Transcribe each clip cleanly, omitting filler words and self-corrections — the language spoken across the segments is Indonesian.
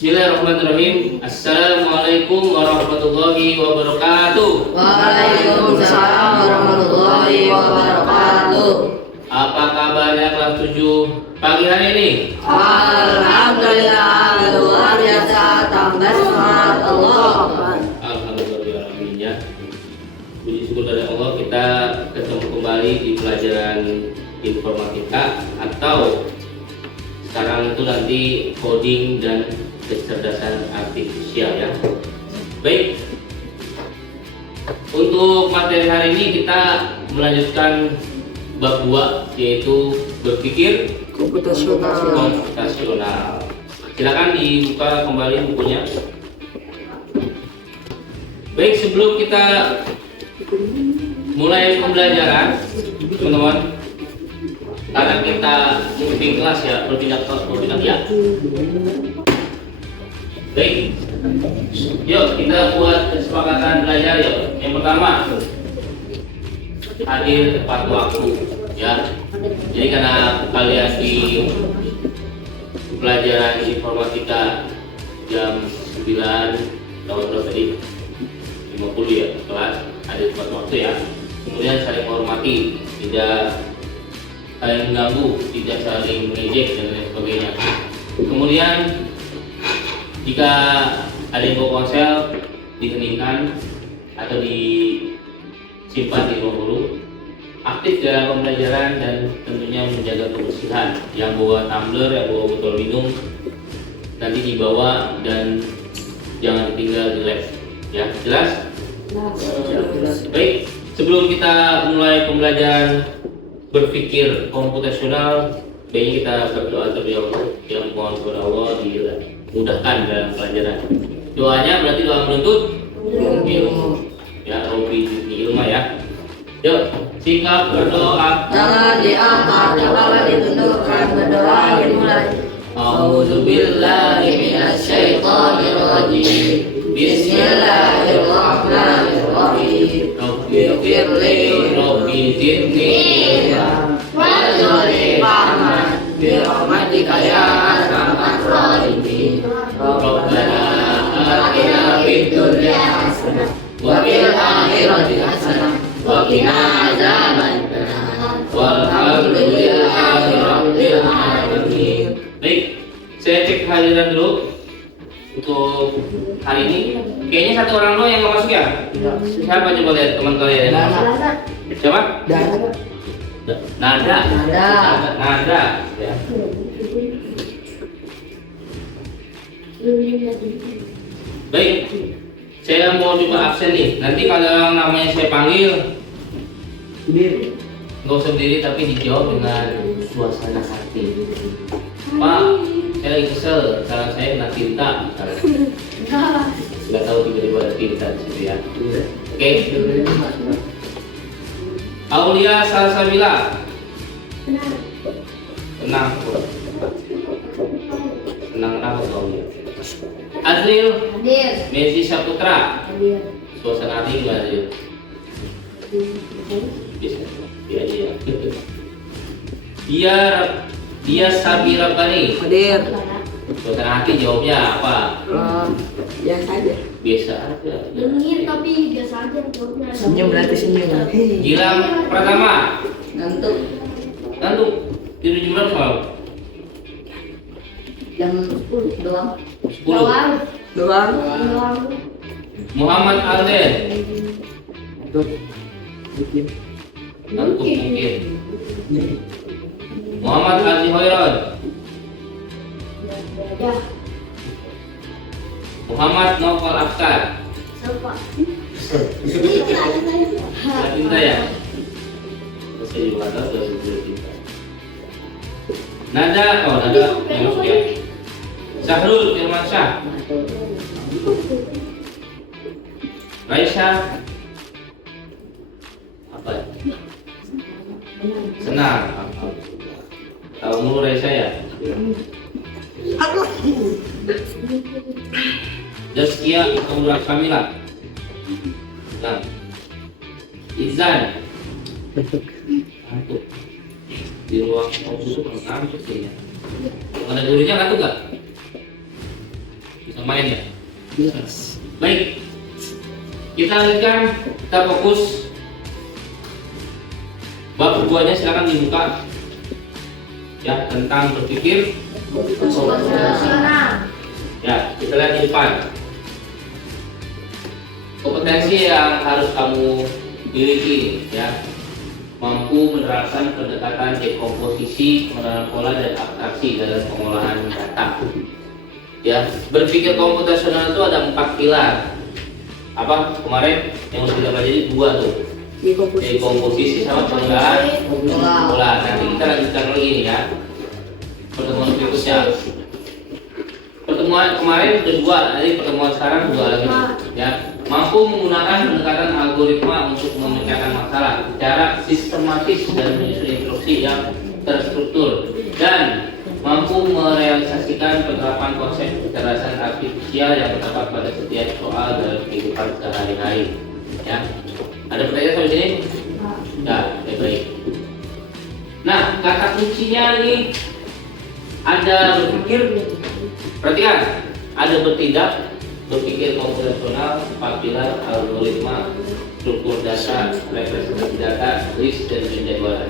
Bismillahirrahmanirrahim. Assalamualaikum warahmatullahi wabarakatuh. Waalaikumsalam warahmatullahi wabarakatuh. Apa kabarnya kelas 7 pagi hari ini? Alhamdulillah, luar biasa, tambah semangat Allah. Alhamdulillah, ya. Puji syukur dari Allah kita ketemu kembali di pelajaran informatika atau sekarang itu nanti coding dan kecerdasan artifisial ya. Baik. Untuk materi hari ini kita melanjutkan bab 2 yaitu berpikir komputasional. Silakan dibuka kembali bukunya. Baik, sebelum kita mulai pembelajaran, teman-teman, karena kita memimpin kelas ya, berpindah ya. Baik, yuk kita buat kesepakatan belajar yuk. Yang pertama, hadir tepat waktu ya. Jadi karena kalian di pelajaran informatika jam 9 tahun berapa tadi? 50 ya kelas, hadir tepat waktu ya. Kemudian saling menghormati, tidak saling mengganggu, tidak saling mengejek dan lain sebagainya. Kemudian jika ada yang bawa ponsel diheningkan atau disimpan di ruang guru. Aktif dalam pembelajaran dan tentunya menjaga kebersihan. Yang bawa tumbler, yang bawa botol minum nanti dibawa dan jangan ditinggal di lab. Ya, jelas? Baik, sebelum kita mulai pembelajaran berpikir komputasional, baiknya kita berdoa terlebih dahulu. Kita mohon kepada Allah dimudahkan dalam pelajaran. Doanya berarti doa menuntut ilmu. Ya, Rabbi zidni ilma ya. Yuk, sikap berdoa. Jangan diangkat, jangan ditundukkan, berdoa dimulai. A'udzubillahi minasyaitonirrajim. Bismillahirrahmanirrahim. Rabbi zidni ilma warzuqni fahman birahmatika ya arhamar rahimin. Rabbana atina fid dunya hasanah wa fil akhirati hasanah wa qina adzabannar. Walhamdulillahi rabbil alamin. Baik, saya cek kehadiran dulu untuk hari ini. Kayaknya satu orang doang yang nggak masuk ya? Siapa coba lihat teman kalian yang masuk? Siapa? Nada. Ya. Baik, saya mau coba absen nih. Nanti kalau namanya saya panggil, nggak usah berdiri tapi dijawab dengan suasana hati. Pak, saya lagi kesel, karena saya kena tinta. Nggak tahu tiba-tiba ada tinta di situ ya. Oke. Aulia Salsabila. Tenang. Tenang kenapa Aulia? Azril. Hadir. Messi Saputra. Hadir. Suasana hati nggak Azril? Bisa. Iya iya. Dia Sabira Bani. Hadir. Suasana hati jawabnya apa? Biasa aja. Biasa aja. Dingin tapi biasa aja jawabnya. Senyum berarti senyum. Gilang Pratama. Ngantuk. Ngantuk. Tidur jam berapa malam? Jam 10 doang. 10. Doang. Muhammad Alden. Ngantuk. Bikin. Ngantuk mungkin. Muhammad Aziz Hoiron. Ya. Muhammad Novel Afkar. Siapa? Sudah cinta ya? Saya juga tahu sudah cinta. Nada yang masuk ya. Sahrul Firmansyah. Raisya. Apa ya? Senang. Tahu mulu Raisya ya? Zaskia Aura Kamila. Nah, Izan. Ngantuk. Di ruang khusus ngantuk kayaknya. Ada gurunya ngantuk nggak? Lumayan ya. Baik, kita lanjutkan, kita fokus bab keduanya, silakan dibuka ya, tentang berpikir Sekarang. ya. Kita lihat di depan, kompetensi yang harus kamu miliki ya: mampu menerapkan pendekatan dekomposisi, pengenalan pola dan abstraksi dalam pengolahan data. Ya, berpikir komputasional itu ada 4 pilar. Apa kemarin yang udah kita pelajari 2 tuh, dekomposisi sama pengenalan pola. Nanti kita lanjutkan lagi nih ya, pertemuan berikutnya. Pertemuan kemarin udah 2, nanti pertemuan sekarang 2 lagi ya. Mampu menggunakan pendekatan algoritma untuk memecahkan masalah secara sistematis dan menyusun instruksi yang terstruktur, dan mampu merealisasikan penerapan konsep kecerdasan artifisial yang terdapat pada setiap soal dalam kehidupan sehari-hari. Ya, ada pertanyaan sampai sini? Ya, baik. Nah, kata kuncinya ini ada berpikir. Perhatikan, ada bertindak, berpikir komputasional, 4 pilar, algoritma, struktur data, representasi data, list, dan penjadwalan.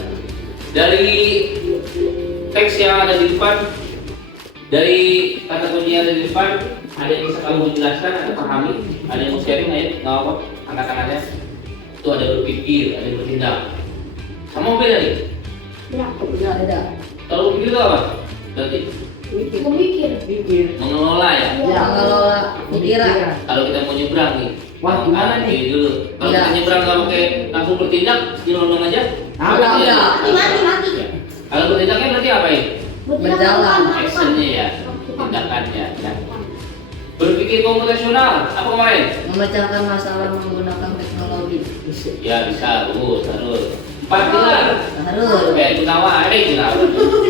Dari teks yang ada di depan, dari kata kunci yang ada di depan, ada yang bisa kamu jelaskan atau pahami? Ada yang mau sharing? Ayo, nggak apa, angkat tangannya. Itu ada berpikir, ada bertindak. Sama beda nih? Ya. Ada. Kalau berpikir itu apa? Berarti Mikir. mengelola ya? Ya, mengelola pikiran. Kalau kita mau nyebrang nih, Wah, gimana nih? Gini dulu. Kalau Iya. kita nyebrang nggak pakai langsung bertindak, nyelonong aja. Ada. Mati. Ya. Kalau bertindaknya berarti apa ini? Berjalan. Actionnya ya, tindakannya. Ya. Berpikir komputasional, apa kemarin? Memecahkan masalah menggunakan teknologi. Ya bisa, harus. 4 pilar. Harus. Gunawan,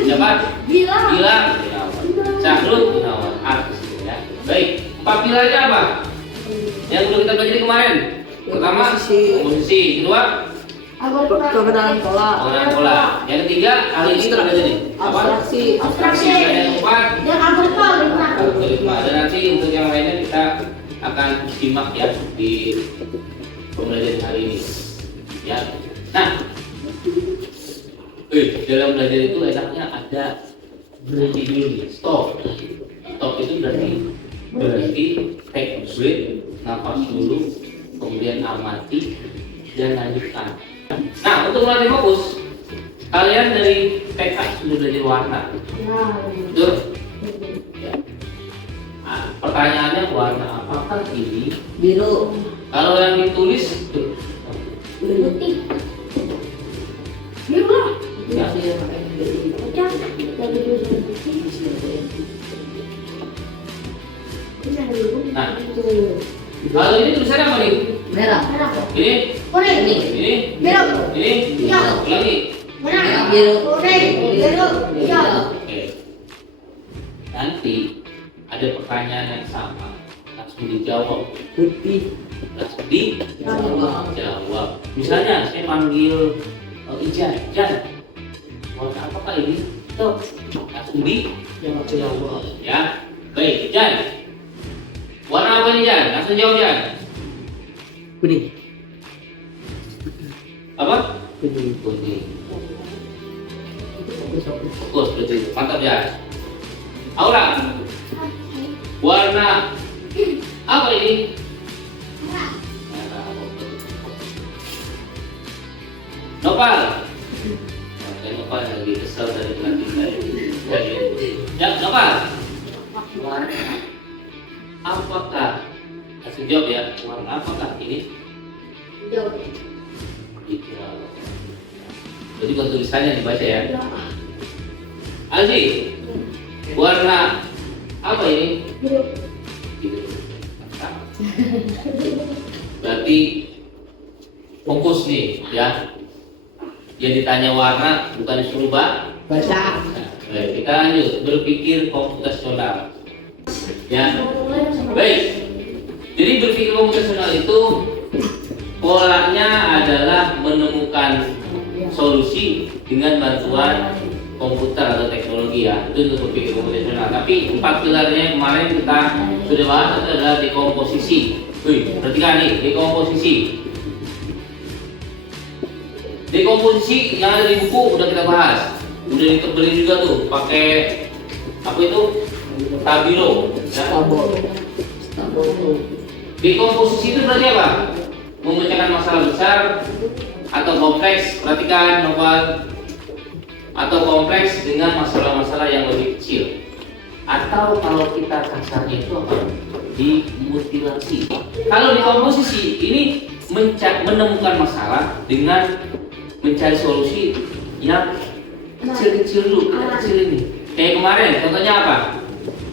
siapa? Bilang. Gilang, Gunawan. Syahrul, Gunawan, artis ya. Baik, 4 pilarnya apa? Yang udah kita pelajari kemarin. Pertama, komposisi. Kedua, Pengenalan pola. pengenalan pola. Yang ketiga, ahli ini kita pelajari apa? Abstraksi. Dan yang keempat, Dan algoritma. algoritma. Dan nanti untuk yang lainnya kita akan simak ya di pembelajaran hari ini. Ya. Nah, dalam belajar itu enaknya ada berhenti dulu nih, stop. Stop itu berarti take a break, nafas dulu, kemudian amati dan lanjutkan. Nah, untuk melatih fokus, kalian dari TK sudah belajar warna, betul? Ya. Nah, pertanyaannya warna apakah ini? Biru. Kalau yang ditulis, tuh, Putih. Biru. ya. Pecah. Dari tulisan putih. Nah, kalau ini tulisannya apa nih? Merah. Merah. Ini, Kuning. ini, Biru. ini, Iya. lagi. Merah. Biru. Kuning. Biru. Iya. Oke. Nanti ada pertanyaan yang sama, langsung dijawab. Putih. Langsung dijawab. Misalnya saya panggil Ijan, Jan. Warna apakah ini? Tuh, langsung dijawab. Ya, baik, Jan. Warna apa nih Jan? Langsung jawab Jan. Kuning. Apa? Kuning. Kuning. Fokus berarti. Mantap Jan. Aura. Warna apa ini? Merah. Nopal. Nopal lagi kesel dari pelatih saya. Ya, Nopal. Warna apakah? Kasih jawab ya. Warna apakah ini? Hijau. Hijau. Jadi kalau tulisannya dibaca ya. Aldi. Warna apa ini? Biru. Biru. Mantap. Berarti fokus nih ya. Yang ditanya warna bukan disuruh baca. Nah, kita lanjut berpikir komputasional. Ya. Baik. Jadi berpikir komputasional itu polanya adalah menemukan solusi dengan bantuan komputer atau teknologi ya, itu untuk berpikir komputasional. Tapi 4 pilarnya yang kemarin kita sudah bahas itu adalah dekomposisi. Wih, perhatikan nih, dekomposisi. Dekomposisi yang ada di buku udah kita bahas, udah ditebelin juga tuh pakai apa itu stabilo. Ya. Dekomposisi itu berarti apa? Memecahkan masalah besar atau kompleks. Perhatikan novel, atau kompleks dengan masalah-masalah yang lebih kecil. Atau kalau kita kasarnya itu apa? Dimutilasi. Kalau dekomposisi ini menemukan masalah dengan mencari solusi yang kecil-kecil dulu, kecil ini. Kayak kemarin, contohnya apa?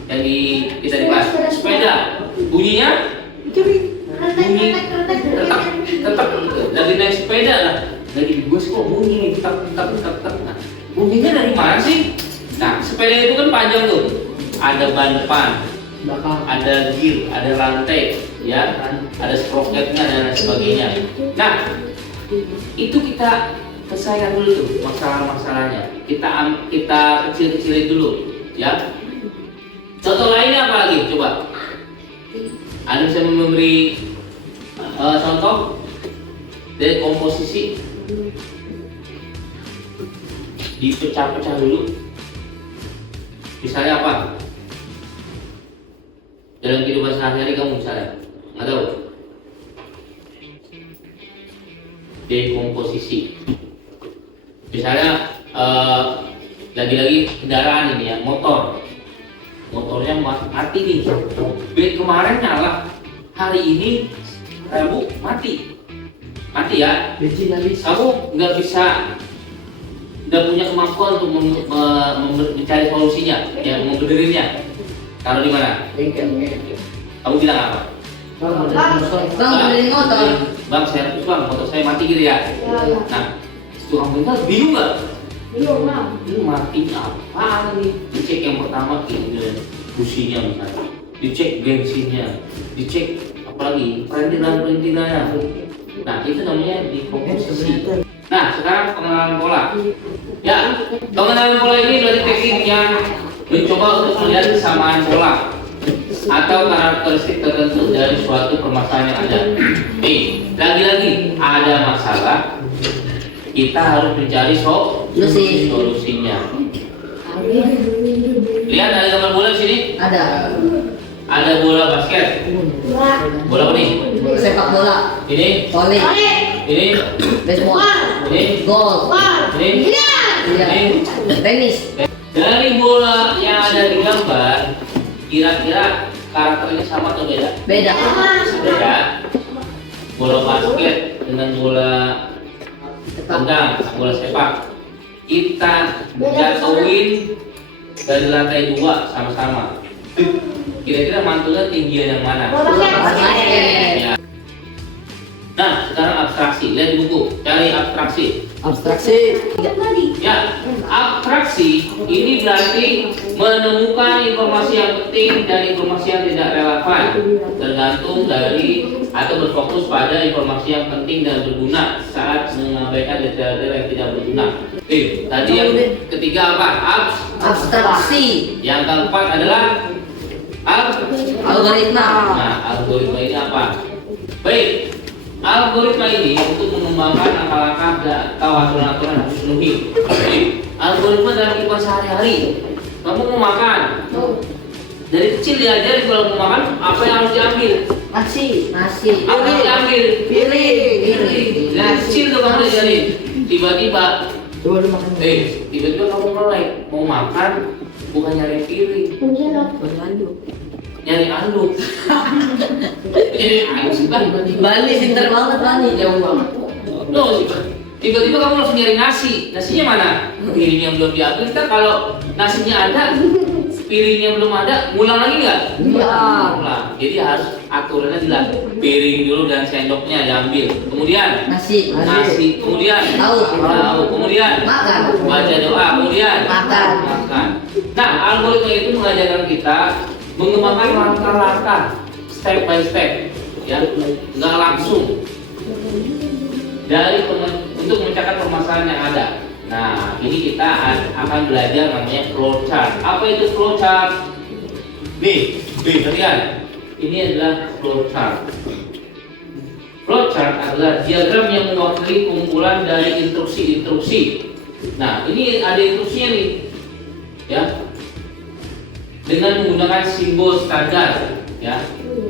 Yang kita di kelas, sepeda. Bunyinya bunyi tetap lagi naik sepeda lah, lagi di bus kok bunyi tetap. Nah, bunyinya dari mana sih? Nah, sepeda itu kan panjang tuh, ada ban depan, ada gear, ada rantai, ya, ada sprocketnya dan lain sebagainya. Nah, itu kita selesaikan dulu tuh masalah-masalahnya. Kita kecil-kecilin dulu, ya. Contoh lainnya apa lagi? Coba. Anda bisa memberi contoh dekomposisi, dipecah-pecah dulu. Misalnya apa? Dalam kehidupan sehari-hari kamu misalnya, nggak tahu? Dekomposisi. Misalnya lagi-lagi kendaraan ini ya, motornya mati nih. Kemarin nyala, hari ini Rabu mati ya. Bensin habis. Kamu nggak punya kemampuan untuk mencari solusinya, ya, membederinnya. Taruh di mana? Kamu bilang apa? Bang, benerin motor. Bang, servis bang, motor saya mati gitu ya. Nah, tukang bengkel bingung nggak? Ini mati apa nih? Dicek yang pertama businya misalnya, dicek bensinnya, dicek apalagi perintilannya. Nah, itu namanya dekomposisi. Nah, sekarang pengenalan pola. Ya, pengenalan pola ini dari teknik yang mencoba untuk melihat kesamaan pola atau karakteristik tertentu dari suatu permasalahan yang ada. Lagi-lagi ada masalah, kita harus mencari solusinya. Lihat ada gambar bola di sini. Ada bola basket. Bola apa nih? Sepak bola. Ini. Volley. Ini. Baseball. Ini. Golf. Ini. Iya. Tenis. Dari bola yang ada di gambar, kira-kira karakternya sama atau beda? Beda. Beda. Bola basket dengan bola tendang, bola sepak, kita jatuhin dari lantai 2 sama-sama. Kira-kira mantulnya tinggian yang mana? Ya. Nah, sekarang abstraksi. Lihat di buku, cari abstraksi. Ya, abstraksi ini berarti menemukan informasi yang penting dan informasi yang tidak relevan, tergantung dari atau berfokus pada informasi yang penting dan berguna saat mengabaikan detail-detail yang tidak berguna. Tadi yang ketiga apa? Abstraksi. Yang keempat adalah Algoritma. Nah, algoritma ini apa? Baik, algoritma ini untuk mengembangkan langkah-langkah atau aturan-aturan harus dipenuhi. Algoritma dalam kehidupan sehari-hari. Kamu mau makan, dari kecil diajari kalau mau makan apa yang harus diambil? Nasi. Apa yang diambil? Piring. Dari kecil tuh kamu diajarin. Tiba-tiba, Coba lu makan. tiba-tiba kamu mulai mau makan, bukan nyari piring, nyari anduk. Bali pintar banget Bali, jauh banget. Loh, tiba-tiba kamu langsung nyari nasi. Nasinya mana? Piring yang belum diambil. Kita kalau nasinya ada, piringnya belum ada, ngulang lagi nggak? Ngulang. Jadi harus aturannya jelas. Piring dulu dan sendoknya diambil. Kemudian Nasi. Kemudian lauk. Kemudian Makan. baca doa. Kemudian Makan. Nah, algoritma itu mengajarkan kita mengembangkan langkah-langkah step by step, ya, nggak langsung untuk memecahkan permasalahan yang ada. Nah, ini kita akan belajar namanya flowchart. Apa itu flowchart? Nih, kalian. Ini adalah flowchart. Flowchart adalah diagram yang mewakili kumpulan dari instruksi-instruksi. Nah, ini ada instruksinya nih, ya, dengan menggunakan simbol standar, ya.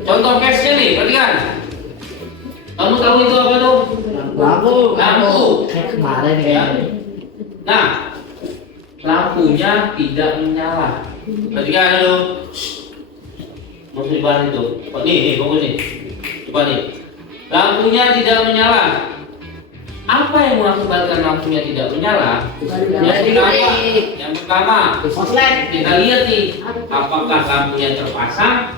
Contoh case-nya nih, perhatikan. Kamu tahu itu apa tuh? Lampu. Kayak kemarin Ya. ya. Nah, lampunya tidak menyala. Perhatikan dulu. Maksud dibahas itu. Nih, fokus nih. Coba nih. Lampunya tidak menyala. Apa yang mengakibatkan lampunya tidak menyala? Yang pertama, kita lihat nih, apakah lampunya terpasang?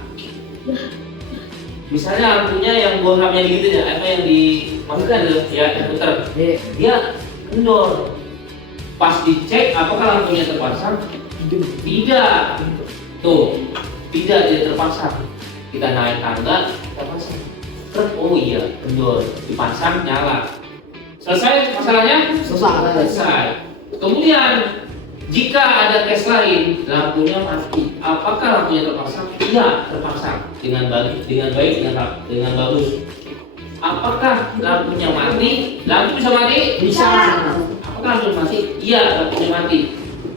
Misalnya lampunya yang bohlamnya gitu ya, apa yang dimasukkan ya, putar. Dia kendor. Pas dicek, apakah lampunya terpasang? Tidak. Tuh, tidak terpasang. Kita naik tangga, kita pasang. Oh iya, kendor, dipasang, nyala. Selesai masalahnya? Selesai. Kemudian jika ada case lain, lampunya mati. Apakah lampunya terpasang? Iya, terpasang dengan baik, dengan bagus. Apakah lampunya mati? Lampu bisa mati? Bisa. Apakah lampu mati? Iya, lampunya mati.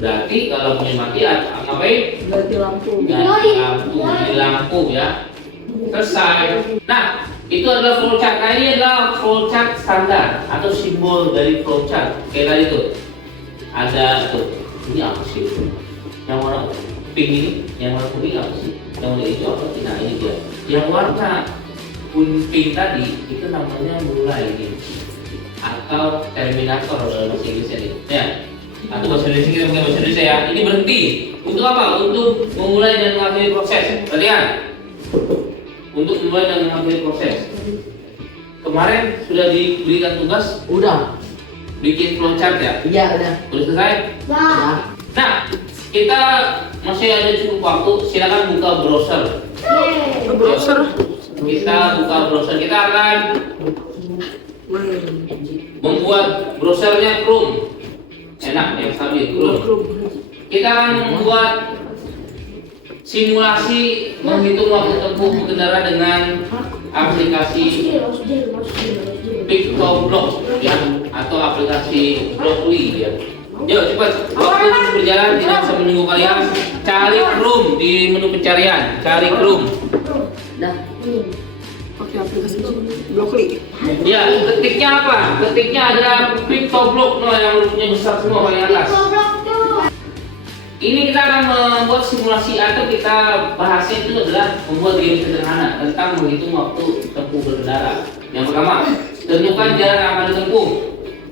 Berarti kalau lampunya mati, ngapain? Ganti lampu. Ganti lampu ya. Selesai. Nah, itu adalah flowchart. Nah, ini adalah flowchart standar atau simbol dari flowchart. Kayak tadi tuh. Ada tuh. Ini apa sih? Yang warna pink ini, yang warna kuning apa sih? Yang warna hijau apa sih? Nah, ini dia. Yang warna pink tadi itu namanya mulai ini. Atau terminator dalam bahasa Inggrisnya nih. Ya. Atau bahasa Indonesia, kita pakai bahasa Indonesia ya. Ini berhenti. Untuk apa? Untuk memulai dan mengakhiri proses. Perhatikan. Untuk memulai dan mengakhiri proses. Kemarin sudah diberikan tugas? Udah. Bikin flowchart ya? Iya, udah. Udah selesai? Nah, kita masih ada cukup waktu. Silakan buka browser. Kita buka browser. Kita akan membuat browsernya Chrome. Enak yang stabil, Chrome. Kita akan membuat simulasi menghitung waktu tempuh berkendara dengan aplikasi PictoBlock ya, atau aplikasi Blockly ya. Yuk cepat, waktu terus berjalan, tidak bisa menunggu kalian. Cari Chrome di menu pencarian, cari Chrome. Dah. Pakai aplikasi Blockly. Ya, ketiknya apa? Ketiknya adalah PictoBlock, no, yang hurufnya besar semua paling atas. Ini kita akan membuat simulasi atau kita bahasnya itu adalah membuat game sederhana tentang menghitung waktu tempuh berkendara. Yang pertama, tentukan jarak yang akan ditempuh.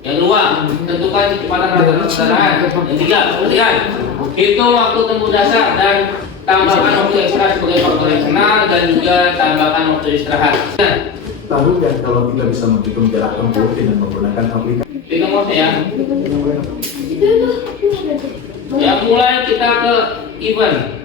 Yang kedua, tentukan kecepatan rata-rata kendaraan. Yang ketiga, perhatikan, hitung waktu tempuh dasar dan tambahkan waktu ekstra sebagai faktor eksternal dan juga tambahkan waktu istirahat. Tahu dan kalau kita bisa menghitung jarak tempuh dengan menggunakan aplikasi. Pegang mouse ya. Ya, mulai kita ke event.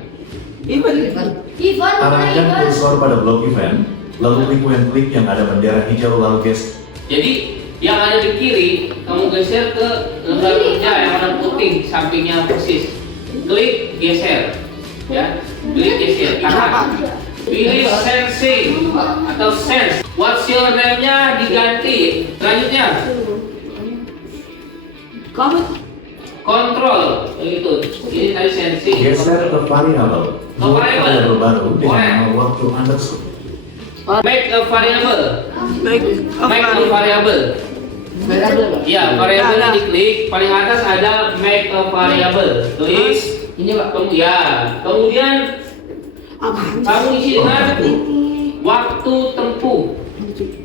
Arahkan kursor pada blok event, lalu klik yang ada bendera hijau lalu geser. Jadi yang ada di kiri kamu geser ke lembar kerja yang warna putih sampingnya persis. Klik geser, ya. Klik geser. Tahan. Pilih sensing atau sense. What's your name-nya diganti. Selanjutnya. Control, begitu. Ini tadi sensing. Geser ke variabel. Buat variabel baru dengan nama waktu underscore. Make a variable. Make a variable. Ya, variable ini diklik. Paling atas ada make a variable. Tulis. Ini Pak. Kemudian kamu isi dengan waktu tempuh.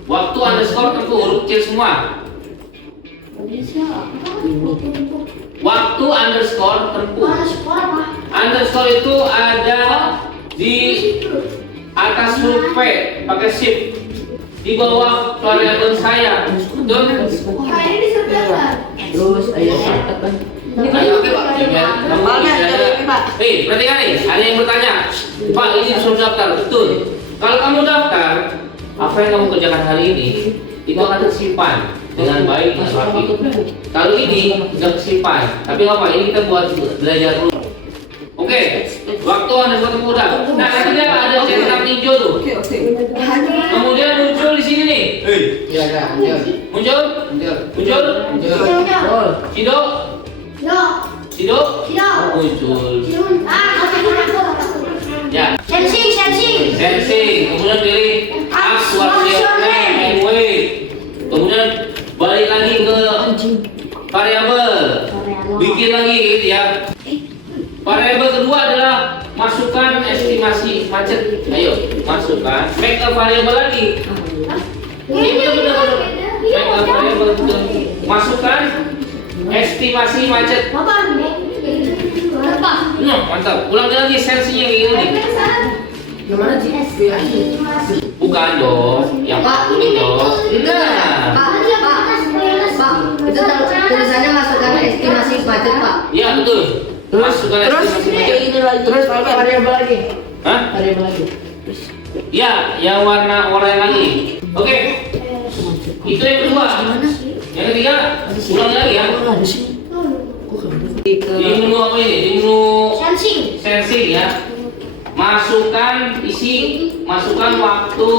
Waktu underscore tempuh huruf kecil semua. Waktu underscore tempuh. Underscore itu ada di atas huruf P pakai shift. Di bawah variabel saya. Betul? Terus ayo tekan. Perhatikan nih, ada yang bertanya, Pak ini disuruh daftar, betul. Kalau kamu daftar, apa yang kamu kerjakan hari ini itu akan tersimpan dengan baik dan rapi. Kalau ini udah kesimpan, tapi apa? Ini kita buat belajar dulu. Oke, waktu Anda buat mudah. Nah, nanti dia ada centang hijau tuh. Oke. Kemudian muncul di sini nih. Iya, ada. Muncul. Cido. Cido. Muncul. Ya. Sensing. Kemudian pilih kemudian balik lagi ke variabel. Bikin lagi gitu ya. Variabel kedua adalah masukkan estimasi macet. Ayo, masukkan. Make a variabel lagi. Benar. Make a variabel betul. Masukkan estimasi macet. Nah, mantap. Ulang lagi sensinya kayak gini. Gimana sih? Bukan dong, yang kuning dong. Nah, Itu tulisannya masukkan estimasi budget, Pak. iya betul. Masukkan estimasi macet. Terus variabel lagi. Hah? Variabel lagi. Ya, yang warna oranye lagi. Oke. Itu yang kedua. Yang ketiga, ulang lagi ya. Di menu apa ini? Di menu sensing ya. Masukkan waktu,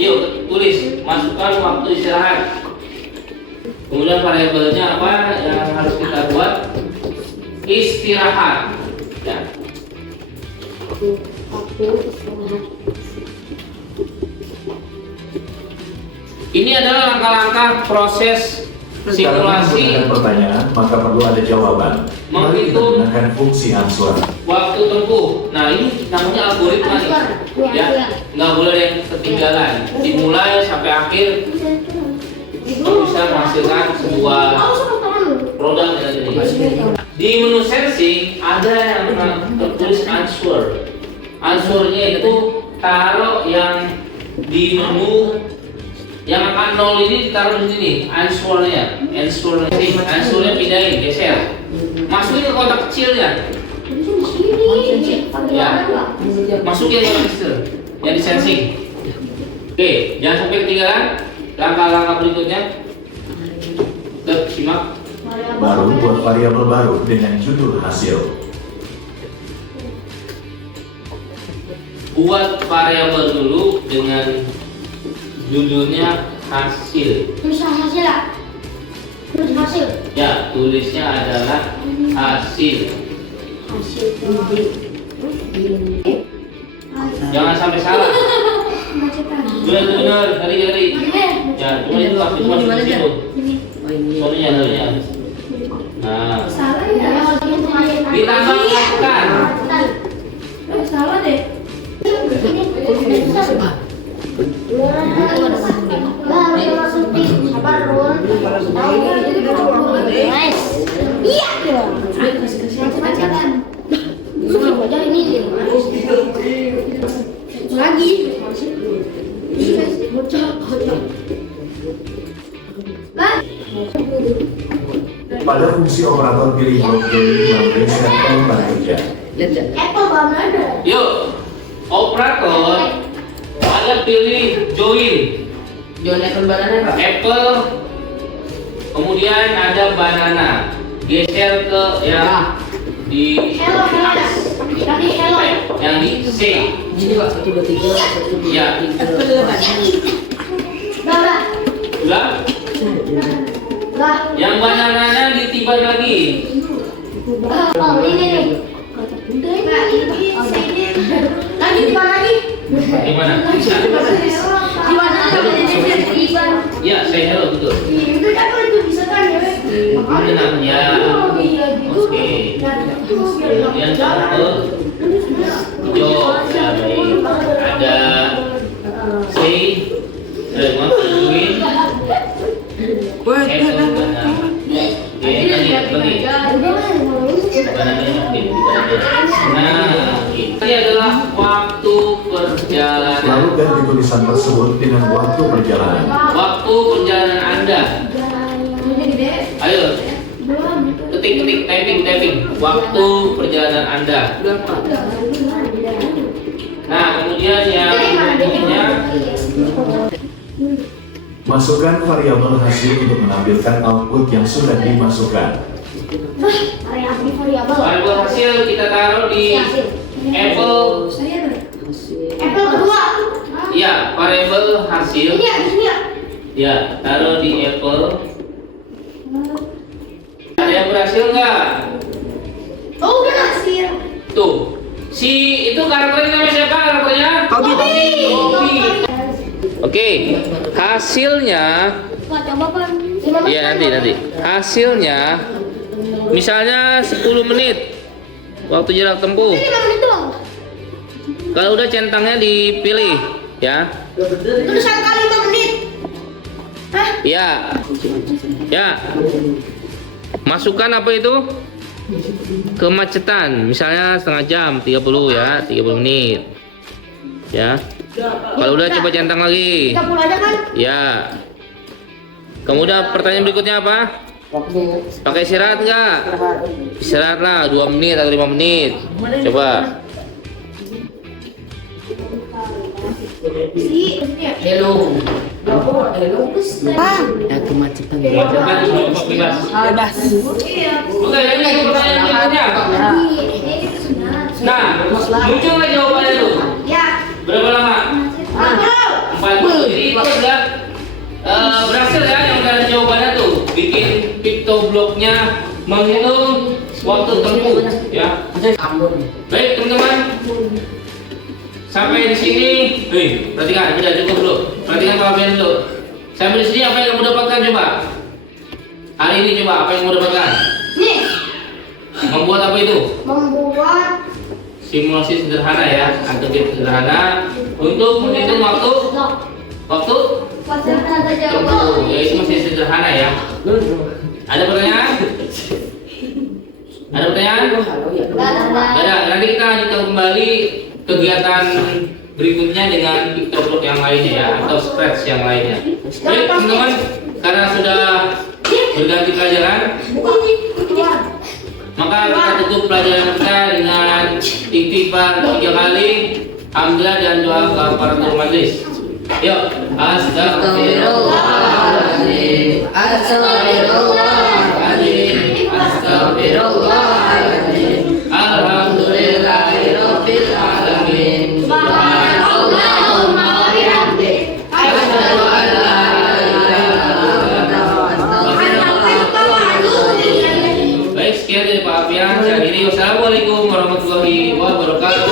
yuk tulis, masukkan waktu istirahat. Kemudian variabelnya apa yang harus kita buat? Istirahat. Ya. Ini adalah langkah-langkah proses Kalau simulasi menggunakan pertanyaan, maka perlu ada jawaban. Mari kita menghitung gunakan fungsi answer. waktu tempuh. Nah, ini namanya algoritma nih. Ya, nggak boleh yang ketinggalan. Dimulai sampai akhir bisa menghasilkan sebuah produk yang ada ini. Di menu sensing ada yang tertulis answer. Answernya itu taruh yang di menu yang angka 0 ini ditaruh di sini. Answernya pindahin, geser. Masukin ke kotak kecilnya. Ya, masukin ke kotak kecil yang di sensing. Oke, jangan sampai ketinggalan langkah-langkah berikutnya. Simak. Baru buat variabel baru dengan judul hasil. Buat variabel dulu dengan judulnya hasil. Ya, tulisnya adalah hasil. Jangan sampai salah. Benar, hari. Ya, cuma itu waktu cuma di situ. Soalnya harusnya. Nah, ditambah lakukan. Salah deh. Pada fungsi operator pilih blok J melalui set perubahan kerja. Yuk, operator ada pilih join. Join apple banana, Pak. Apple, kemudian ada banana. Geser ke yang di yang di C. Ini Pak, 1, 2, 3, 1, 2, Ya. 3. Udah? Yang banananya ditiban lagi. Gimana? Bisa? Ya, saya hello betul. Benar ya. Oke. Kemudian satu hijau ada C. Join. Nah, ini adalah waktu perjalanan. Lalu ganti tulisan tersebut dengan waktu perjalanan. Waktu perjalanan Anda. Ayo, ketik, typing. Waktu perjalanan Anda. Nah, kemudian yang berikutnya Masukkan variabel hasil untuk menampilkan output yang sudah dimasukkan. Variabel hasil kita taruh di apple. Apple kedua. Ya, variabel hasil. Ini ya, di sini ya. Ya, taruh di apple. Ada yang berhasil nggak? Oh, udah hasil. Tuh, si itu karakternya namanya siapa karakternya? Tobi. Oke, hasilnya. Wah, coba Pak. Iya nanti. Hasilnya, misalnya 10 menit waktu jarak tempuh. 5 menit doang. Kalau udah centangnya dipilih, ya. Tulisan kali 5 menit. Hah? Ya. Ya. Masukkan apa itu? Kemacetan, misalnya setengah jam, 30 ya, 30 menit. Ya. Kalau udah coba centang lagi. 30 aja kan? Ya. Kemudian pertanyaan berikutnya apa? Pakai istirahat nggak? Istirahat lah 2 menit atau 5 menit. Coba. Hello. Ah. Kemacetan. Bebas. Bebas. Oke, ini pertanyaan berikutnya. Nah, muncul nggak jawabannya tuh? Ya. Berapa lama? 40. Jadi itu sudah berhasil ya yang ada jawabannya tuh. Bikin piktobloknya menghitung waktu tempuh ya. Baik teman-teman. Sampai di sini, perhatikan, udah cukup dulu. Perhatikan Fabian dulu. Sampai di sini apa yang kamu dapatkan coba? Hari ini coba apa yang kamu dapatkan? Nih, Membuat apa itu? membuat Simulasi sederhana ya, atau game sederhana untuk menghitung waktu pasang saja. tempuh. Ya itu masih sederhana ya. Ada pertanyaan? Ada pertanyaan? Ada. Nanti kita lanjutkan kembali kegiatan berikutnya dengan piktoblok yang lainnya ya, atau scratch yang lainnya. Baik teman-teman, karena sudah berganti pelajaran, maka kita tutup pelajaran kita dengan istighfar 3 kali, hamdalah dan doa kafaratul majelis. Yuk, astagfirullahaladzim, astagfirullahaladzim, astagfirullahaladzim, alhamdulillahirabbil alamin, subhanallahumma wa bihamdihi, asyhadu an la ilaha illallah. Baik, sekian dari Pak Apian. Saya akhiri. Wassalamualaikum warahmatullahi wabarakatuh.